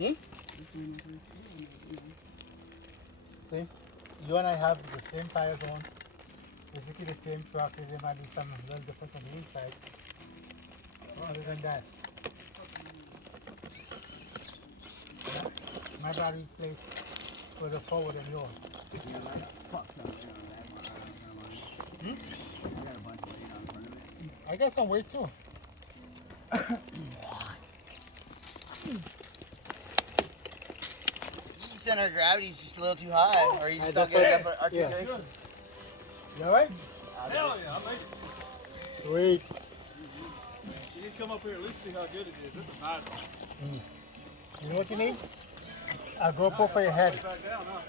Hmm? See, you and I have the same tires on, basically the same truck. There might be some little difference on the inside. Other than that, yeah, my battery's placed further forward than yours. Yeah, my fucked up there on that one. Hmm? I got a bunch of weight on front of it. I got some weight too. The center of gravity is just a little too high, or you just don't that's get right. enough articulation. You alright? Hell yeah, I made it. Sweet. You need to come up here at least see how good it is. This is nice. You know what you need? A GoPro for your head. Back down, huh?